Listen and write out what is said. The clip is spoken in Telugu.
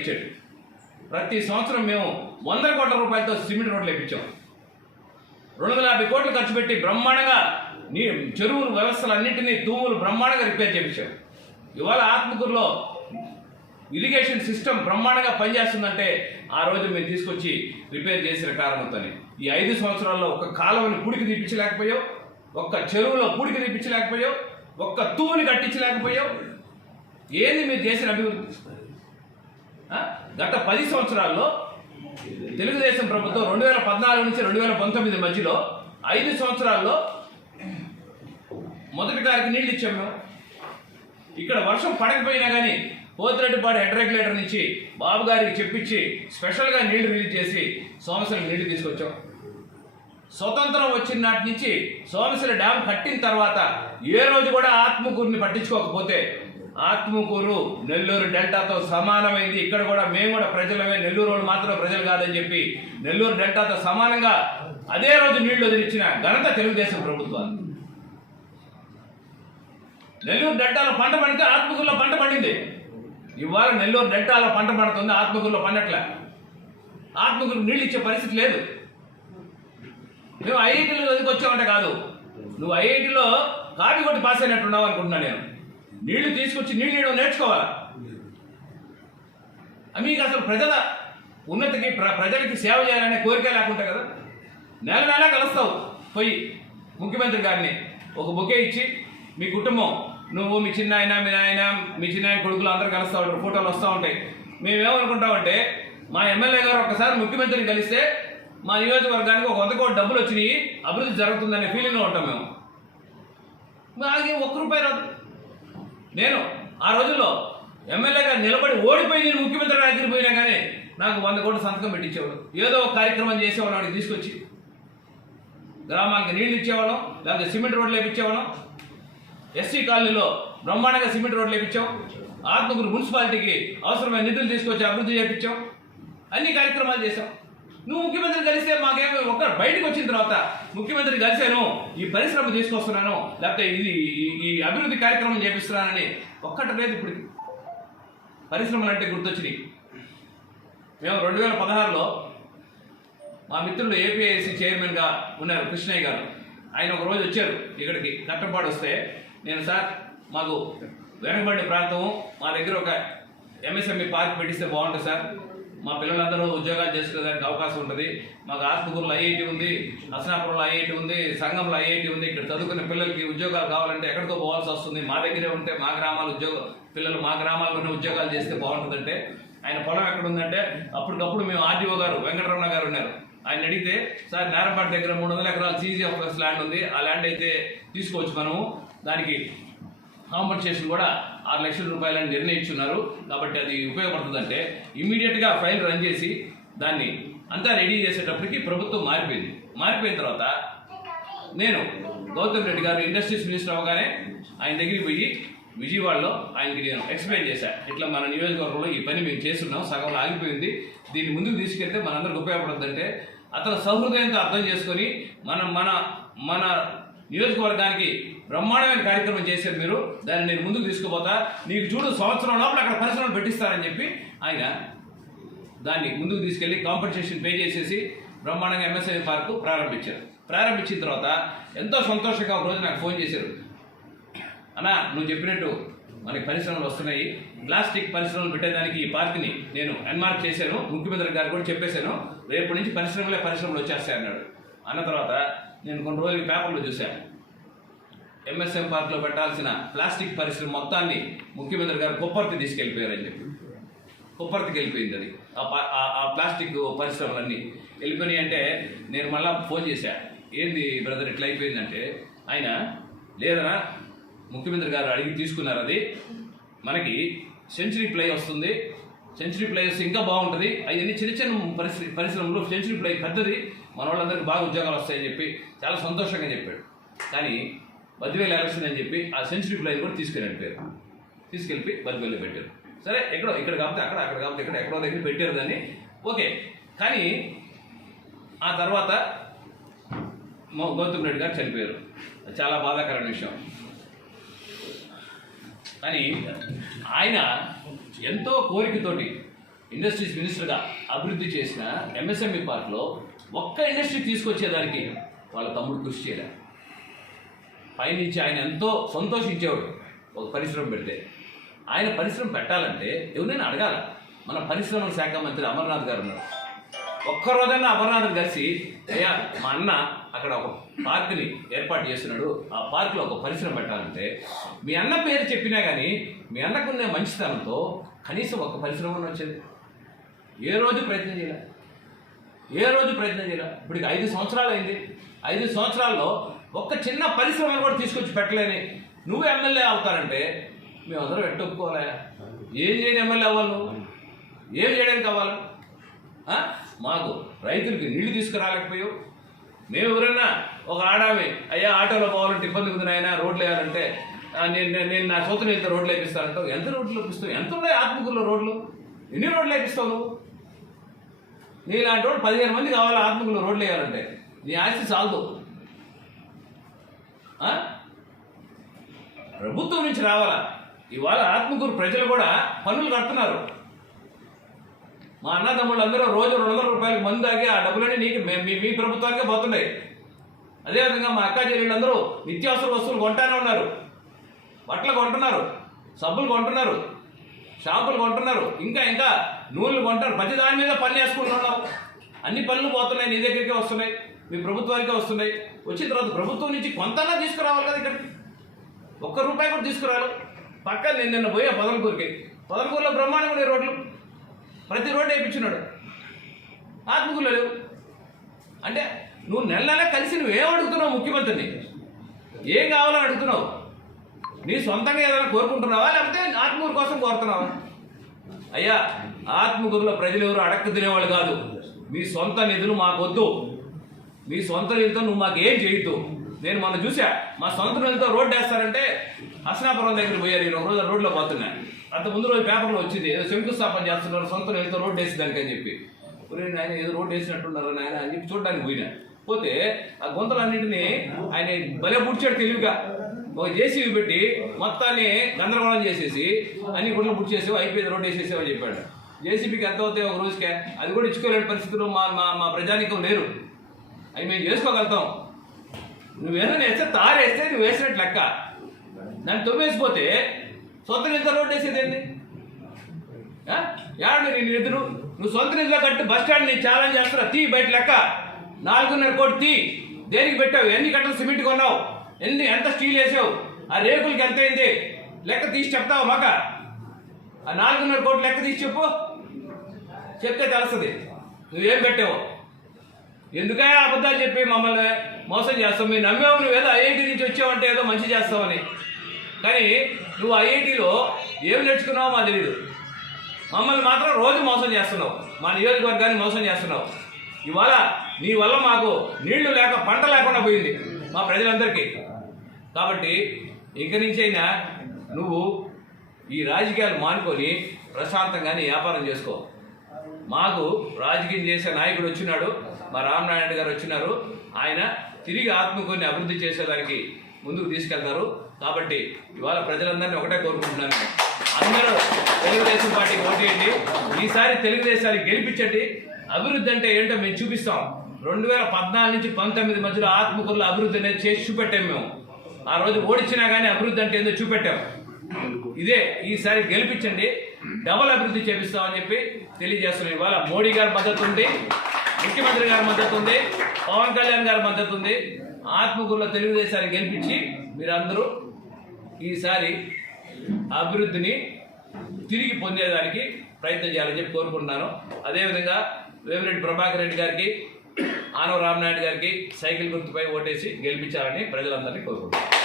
ఇచ్చాడు. ప్రతి సంవత్సరం మేము 100 కోట్ల రూపాయలతో సిమెంట్ రోడ్లు వేయించాం. 250 కోట్లు ఖర్చు పెట్టి బ్రహ్మాండంగా చెరువుల వ్యవస్థలన్నింటినీ తూములు బ్రహ్మాండంగా రిపేర్ చేయించాం. ఇవాళ ఆత్మకూరులో ఇరిగేషన్ సిస్టమ్ బ్రహ్మాండంగా పనిచేస్తుందంటే ఆ రోజు మేము తీసుకొచ్చి రిపేర్ చేసిన కారణంతోనే. ఈ 5 సంవత్సరాల్లో ఒక కాలువని పూడికి తీపించలేకపోయావు, ఒక్క చెరువులో పూడికి తీపించలేకపోయావు, ఒక్క తూముని కట్టించలేకపోయావు. ఏంది మీరు చేసిన అభివృద్ధి? గత 10 సంవత్సరాల్లో తెలుగుదేశం ప్రభుత్వం 2014 నుంచి 2019 మధ్యలో 5 సంవత్సరాల్లో మొదటి గారికి నీళ్ళు ఇచ్చాం మేము. ఇక్కడ వర్షం పడకపోయినా కానీ పోతిరెడ్డిపాడు హెడ్ రెగ్యులేటర్ నుంచి బాబు గారికి చెప్పించి స్పెషల్గా నీళ్లు రిలీజ్ చేసి సోమశిల నీళ్లు తీసుకొచ్చాం. స్వతంత్రం వచ్చిన నాటి నుంచి సోమశిల డ్యామ్ కట్టిన తర్వాత ఏ రోజు కూడా ఆత్మకూరుని పట్టించుకోకపోతే ఆత్మకూరు నెల్లూరు డెల్టాతో సమానమైంది. ఇక్కడ కూడా మేము కూడా ప్రజలమే, నెల్లూరు వాళ్ళు మాత్రం ప్రజలు కాదని చెప్పి నెల్లూరు డెల్టాతో సమానంగా అదే రోజు నీళ్లు వదిలించిన ఘనత తెలుగుదేశం ప్రభుత్వాలు. నెల్లూరు డెల్టాలో పంట పండితే ఆత్మకూరులో పంట పండింది. ఇవాళ నెల్లూరు డెల్టాలో పంట పండుతుంది, ఆత్మకూరులో పండట్లే. ఆత్మకూరుకు నీళ్ళు ఇచ్చే పరిస్థితి లేదు. మేము ఐఐటీలో చదువుకొచ్చామంటే కాదు, నువ్వు ఐఐటీలో కాపీ కొట్టి పాస్ అయినట్టున్నావు అనుకుంటున్నా. నేను నీళ్లు తీసుకొచ్చి నీళ్ళు నేర్చుకోవాలా? మీకు అసలు ప్రజల ఉన్నతికి ప్రజలకి సేవ చేయాలనే కోరిక లేకుంటే కదా నెల నెలా కలుస్తావు పోయి ముఖ్యమంత్రి గారిని ఒక బొకే ఇచ్చి మీ కుటుంబం, నువ్వు మీ చిన్న ఆయన, మీ నాయన, మీ చిన్న ఆయన కొడుకులు అందరూ కలుస్తూ ఉంటారు, ఫోటోలు వస్తూ ఉంటాయి. మేమేమనుకుంటామంటే మా ఎమ్మెల్యే గారు ఒక్కసారి ముఖ్యమంత్రిని కలిస్తే మా నియోజకవర్గానికి ఒక 100 కోట్ల డబ్బులు వచ్చినాయి, అభివృద్ధి జరుగుతుందనే ఫీలింగ్లో ఉంటాం మేము. అలాగే ₹1 రాదు. నేను ఆ రోజుల్లో ఎమ్మెల్యేగా నిలబడి ఓడిపోయి నేను ముఖ్యమంత్రి దగ్గరికి పోయినా కానీ నాకు 100 కోట్ల సంతకం పెట్టించేవాడు. ఏదో ఒక కార్యక్రమం చేసేవాళ్ళం, వాడికి తీసుకొచ్చి గ్రామానికి నీళ్లు ఇచ్చేవాళ్ళం, లేకపోతే సిమెంట్ రోడ్లు వేయించేవాళ్ళం. ఎస్సీ కాలనీలో బ్రహ్మాండంగా సిమెంట్ రోడ్లు వేయించాం. ఆత్మకూరు మున్సిపాలిటీకి అవసరమైన నిధులు తీసుకొచ్చి అభివృద్ధి చేయించాం. అన్ని కార్యక్రమాలు చేశాం. నువ్వు ముఖ్యమంత్రి కలిస్తే మాకేమో ఒక బయటకు వచ్చిన తర్వాత ముఖ్యమంత్రి కలిసాను, ఈ పరిశ్రమ తీసుకొస్తున్నాను, లేకపోతే ఈ అభివృద్ధి కార్యక్రమం చేపిస్తున్నానని ఒక్కటి లేదు. ఇప్పటికి పరిశ్రమలు అంటే గుర్తొచ్చినాయి. మేము 2016లో మా మిత్రులు ఏపీఐసి చైర్మన్గా ఉన్నారు కృష్ణయ్య గారు, ఆయన ఒక రోజు వచ్చారు ఇక్కడికి కట్టంపాడు వస్తే, నేను సార్ మాకు వెనకబడిన ప్రాంతం, మా దగ్గర ఒక ఎంఎస్ఎంఈ పార్క్ పెట్టిస్తే బాగుంటుంది సార్, మా పిల్లలందరూ ఉద్యోగాలు చేసుకోవడానికి అవకాశం ఉంటుంది, మాకు ఆత్మకూరులో ఐఐటి ఉంది, హసనాపురంలో ఐఐటి ఉంది, సంఘంలో ఐఐటి ఉంది, ఇక్కడ చదువుకునే పిల్లలకి ఉద్యోగాలు కావాలంటే ఎక్కడికో పోవాల్సి వస్తుంది, మా దగ్గరే ఉంటే మా గ్రామాల పిల్లలు మా గ్రామాల్లోనే ఉద్యోగాలు చేస్తే బాగుంటుందంటే, ఆయన పొలం ఎక్కడ ఉందంటే అప్పటికప్పుడు మేము ఆర్డీఓ గారు వెంకటరమణ గారు ఉన్నారు, ఆయన అడిగితే సార్ నేరపాటి దగ్గర 300 ఎకరాలు CGFS ల్యాండ్ ఉంది, ఆ ల్యాండ్ అయితే తీసుకోవచ్చు మనము, దానికి కాంపన్సేషన్ కూడా 6 లక్షల రూపాయలని నిర్ణయించున్నారు, కాబట్టి అది ఉపయోగపడుతుందంటే ఇమ్మీడియట్గా ఫైల్ రన్ చేసి దాన్ని అంతా రెడీ చేసేటప్పటికి ప్రభుత్వం మారిపోయింది. మారిపోయిన తర్వాత నేను గౌతమ్ రెడ్డి గారు ఇండస్ట్రీస్ మినిస్టర్ అవగానే ఆయన దగ్గరికి పోయి విజయవాడలో ఆయనకి నేను ఎక్స్ప్లెయిన్ చేశాను, ఇట్లా మన నియోజకవర్గంలో ఈ పని మేము చేస్తున్నాం, సగంలో ఆగిపోయింది, దీన్ని ముందుకు తీసుకెళ్తే మనందరికి ఉపయోగపడుతుందంటే అతను సహృదయంతో అర్థం చేసుకొని మన నియోజకవర్గానికి బ్రహ్మాండమైన కార్యక్రమం చేశారు మీరు, దాన్ని నేను ముందుకు తీసుకుపోతా, నీకు చూడు సంవత్సరం లోపల అక్కడ పరిశ్రమలు పెట్టిస్తారని చెప్పి ఆయన దాన్ని ముందుకు తీసుకెళ్ళి కాంపన్సేషన్ పే చేసేసి బ్రహ్మాండంగా ఎంఎస్ఎంఈ పార్కు ప్రారంభించారు. ప్రారంభించిన తర్వాత ఎంతో సంతోషంగా ఒక రోజు నాకు ఫోన్ చేశారు, అన్నా నువ్వు చెప్పినట్టు మనకి పరిశ్రమలు వస్తున్నాయి, ప్లాస్టిక్ పరిశ్రమలు పెట్టేదానికి ఈ పార్క్ని నేను ఎన్మార్క్ చేశాను, ముఖ్యమంత్రి గారు కూడా చెప్పేశాను, రేపటి నుంచి పరిశ్రమలు వచ్చేస్తాయి అన్నాడు. అన్న తర్వాత నేను కొన్ని రోజులకి పేపర్లో చూశాను, ఎంఎస్ఎం పార్క్లో పెట్టాల్సిన ప్లాస్టిక్ పరిశ్రమ మొత్తాన్ని ముఖ్యమంత్రి గారు కుప్పర్తి తీసుకెళ్ళిపోయారని చెప్పి, కుప్పర్తికి వెళ్ళిపోయింది అది, ఆ ప్లాస్టిక్ పరిశ్రమలన్నీ వెళ్ళిపోయినాయి. అంటే నేను మళ్ళీ ఫోన్ చేశాను, ఏంది బ్రదర్ ఇట్లా అయిపోయిందంటే, ఆయన లేదనా ముఖ్యమంత్రి గారు అడిగి తీసుకున్నారు, అది మనకి సెంచరీ ప్లై వస్తుంది, సెంచరీ ప్లై వస్తే ఇంకా బాగుంటుంది, అవన్నీ చిన్న చిన్న పరిశ్రమలు, సెంచరీ ప్లై పెద్దది, మన వాళ్ళందరికీ బాగా ఉద్యోగాలు వస్తాయని చెప్పి చాలా సంతోషంగా చెప్పాడు. కానీ బద్వేలు ఎలక్షన్ అని చెప్పి ఆ సెంచరీ ప్లై కూడా తీసుకెళ్ళి బద్వేల్లో పెట్టారు. సరే ఇక్కడ కాబట్టి అక్కడ కాబట్టి ఎక్కడో దగ్గర పెట్టారు దాన్ని, ఓకే. కానీ ఆ తర్వాత గౌతమ్ రెడ్డి గారు చనిపోయారు, చాలా బాధాకరమైన విషయం. కానీ ఆయన ఎంతో కోరికతోటి ఇండస్ట్రీస్ మినిస్టర్గా అభివృద్ధి చేసిన ఎంఎస్ఎంఈ పార్క్లో ఒక్క ఇండస్ట్రీ తీసుకొచ్చేదానికి వాళ్ళ తమ్ముడు కృషి చేయలేదు. పైనుంచి ఆయన ఎంతో సంతోషించేవాడు ఒక పరిశ్రమ పెడితే. ఆయన పరిశ్రమ పెట్టాలంటే ఎవరైనా అడగాల. మన పరిశ్రమల శాఖ మంత్రి అమర్నాథ్ గారు ఉన్నారు. ఒక్కరోజైనా అమర్నాథ్ కలిసి అయ్యా మా అన్న అక్కడ ఒక పార్క్ని ఏర్పాటు చేస్తున్నాడు, ఆ పార్క్లో ఒక పరిశ్రమ పెట్టాలంటే మీ అన్న పేరు చెప్పినా కానీ మీ అన్నకున్న మంచితనంతో కనీసం ఒక పరిశ్రమ వచ్చేది. ఏ రోజు ప్రయత్నం చేయాలి, ఇప్పటికి 5 సంవత్సరాలు అయింది. 5 సంవత్సరాల్లో ఒక్క చిన్న పరిశ్రమను కూడా తీసుకొచ్చి పెట్టలేని నువ్వు ఎమ్మెల్యే అవుతానంటే మేమందరం ఎట్టు ఒప్పుకోవాలా? ఏం చేయని ఎమ్మెల్యే అవ్వాలి? ఏం చేయడానికి కావాలి? మాకు రైతులకి నీళ్లు తీసుకురాలేకపోయావు. మేము ఎవరైనా ఒక ఆడామి అయ్యా ఆటోలో పోవాలంటే ఇబ్బంది ఉంది ఆయన రోడ్లు వేయాలంటే నేను నా సొంతం ఎంత రోడ్లు వేపిస్తానంటావు. ఎంత రోడ్లు వేపిస్తావు? ఎంత ఉన్నాయి ఆత్మకూరులో రోడ్లు? ఎన్ని రోడ్లు వేపిస్తావు నువ్వు? నీలాంటి రోడ్డు 15 మంది కావాలి ఆత్మకూరులో రోడ్లు వేయాలంటే. నీ ఆస్తి చాలదు. ప్రభుత్వం నుంచి రావాలా. ఇవాళ ఆత్మకూరు ప్రజలు కూడా పన్నులు కడుతున్నారు. మా అన్నదమ్ముళ్ళు అందరూ రోజు 200 రూపాయలకు మందు తాగి ఆ డబ్బులన్నీ నీకు మీ ప్రభుత్వానికే పోతున్నాయి. అదేవిధంగా మా అక్కా చెల్లెళ్ళందరూ నిత్యావసర వస్తువులు కొంటానే ఉన్నారు. బట్టలు కొంటున్నారు, సబ్బులు కొంటున్నారు, షాంపులు కొంటున్నారు, ఇంకా నూనెలు కొంటారు. ప్రతి దాని మీద పన్ను వేసుకుంటున్నాం. అన్ని పనులు పోతున్నాయి, నీ దగ్గరికే వస్తున్నాయి, మీ ప్రభుత్వానికే వస్తున్నాయి. వచ్చిన తర్వాత ప్రభుత్వం నుంచి కొంతనా తీసుకురావాలి కదా. ఇక్కడ ₹1 కూడా తీసుకురావాలి. పక్కన నిన్న పోయా పొదలకూరులో బ్రహ్మాండంగా ఉండే రోడ్లు, ప్రతి రోడ్డు వేయించున్నాడు. ఆత్మకూరులో లేవు. అంటే నువ్వు నెల కలిసి నువ్వేం అడుగుతున్నావు? ముఖ్యమంత్రిని ఏం కావాలని అడుగుతున్నావు? నీ సొంతంగా ఏదైనా కోరుకుంటున్నావా, లేకపోతే ఆత్మకూరు కోసం కోరుతున్నావా? అయ్యా, ఆత్మకూరులో ప్రజలు ఎవరు అడక్కు తినేవాళ్ళు కాదు. మీ సొంత నిధులు మాకొద్దు. మీ సొంత నిధులతో నువ్వు మాకు ఏం చేయొద్దు. నేను మొన్న చూసా, మా సొంత నిధులతో రోడ్డు వేస్తారంటే హసనాపురం దగ్గర పోయారు. నేను ఒక రోజు రోడ్లో పోతున్నా. అంత ముందు రోజు పేపర్లో వచ్చింది ఏదో శంకుస్థాపన చేస్తున్నారు సొంత నిధులతో రోడ్డు వేసేదానికి అని చెప్పి. ఆయన ఏదో రోడ్డు వేసినట్టున్నారు నాయన అని చెప్పి చూడడానికి పోయినా. పోతే ఆ గుంతలన్నింటినీ ఆయన భలే పుడిచాడు తెలివిగా. ఒక జేసీబీ పెట్టి మొత్తాన్ని గందరగోళం చేసేసి అన్ని గుడ్లు పుట్టి చేసేవి, అయిపోయింది రోడ్డు వేసేసామని చెప్పాడు. జేసీబీకి ఎంత అవుతాయి ఒక రోజుకే? అది కూడా ఇచ్చుకోలేని పరిస్థితుల్లో మా ప్రజానికం లేరు. అవి మేము చేసుకోగలుగుతాం. నువ్వు ఏదైనా వేస్తే తారేస్తే నువ్వు వేసినట్టు లెక్క. దాన్ని తొమ్మేసిపోతే సొంత నిధులు రోడ్డు వేసేది ఏంటి? ఏడు నేను ఎదురు నువ్వు సొంత నిధులో కట్టి బస్ స్టాండ్ నేను ఛాలెంజ్ చేస్తున్నా. తీ బయట లెక్క 4.5 కోట్లు తీ. దేనికి పెట్టావు? ఎన్ని కట్టలు సిమెంట్ కొన్నావు? ఎంత స్టీల్ వేసావు? ఆ రేకులకి ఎంత అయింది? లెక్క తీసి చెప్తావు మాక. ఆ 4.5 కోట్లు లెక్క తీసి చెప్పు. చెప్తే తెలుస్తుంది నువ్వేం పెట్టావు. ఎందుకే అబద్ధాలు చెప్పి మమ్మల్ని మోసం చేస్తావు? మీరు నమ్మేవు. నువ్వేదో ఐఐటి నుంచి వచ్చావంటే ఏదో మంచి చేస్తావని. కానీ నువ్వు ఐఐటిలో ఏం నేర్చుకున్నావో మాకు తెలియదు. మమ్మల్ని మాత్రం రోజు మోసం చేస్తున్నావు, మా నియోజకవర్గాన్ని మోసం చేస్తున్నావు. ఇవాళ నీ వల్ల మాకు నీళ్లు లేక పంట లేకుండా పోయింది మా ప్రజలందరికీ. కాబట్టి ఇంక నుంచైనా నువ్వు ఈ రాజకీయాలు మానుకొని ప్రశాంతంగానే వ్యాపారం చేసుకో. మాకు రాజకీయం చేసే నాయకుడు వచ్చినాడు, మా రామనారాయణ గారు వచ్చినారు. ఆయన తిరిగి ఆత్మకూరుని అభివృద్ధి చేసేదానికి ముందుకు తీసుకెళ్తారు. కాబట్టి ఇవాళ ప్రజలందరినీ ఒకటే కోరుకుంటున్నాను, అందరూ తెలుగుదేశం పార్టీకి ఓటేయండి. ఈసారి తెలుగుదేశాన్ని గెలిపించండి. అభివృద్ధి అంటే ఏంటో మేము చూపిస్తాం. 2014 నుంచి 19 మధ్యలో ఆత్మకూరులో అభివృద్ధి అనేది చేసి చూపెట్టాం. మేము ఆ రోజు ఓడించినా కానీ అభివృద్ధి అంటే ఏందో చూపెట్టాం. ఇదే ఈసారి గెలిపించండి, డబల్ అభివృద్ధి చేపిస్తామని చెప్పి తెలియజేస్తున్నాం. ఇవాళ మోడీ గారి మద్దతు ఉంది, ముఖ్యమంత్రి గారి మద్దతు ఉంది, పవన్ కళ్యాణ్ గారి మద్దతు ఉంది. ఆత్మకూరులో తెలుగుదేశాన్ని గెలిపించి మీరందరూ ఈసారి అభివృద్ధిని తిరిగి పొందేదానికి ప్రయత్నం చేయాలని చెప్పి కోరుకుంటున్నాను. అదేవిధంగా వేమిరెడ్డి ప్రభాకర్ రెడ్డి గారికి, ఆనవ రామనాయుడు గారికి సైకిల్ గుర్తుపై ఓటేసి గెలిపించాలని ప్రజలందరినీ కోరుకుంటున్నాను.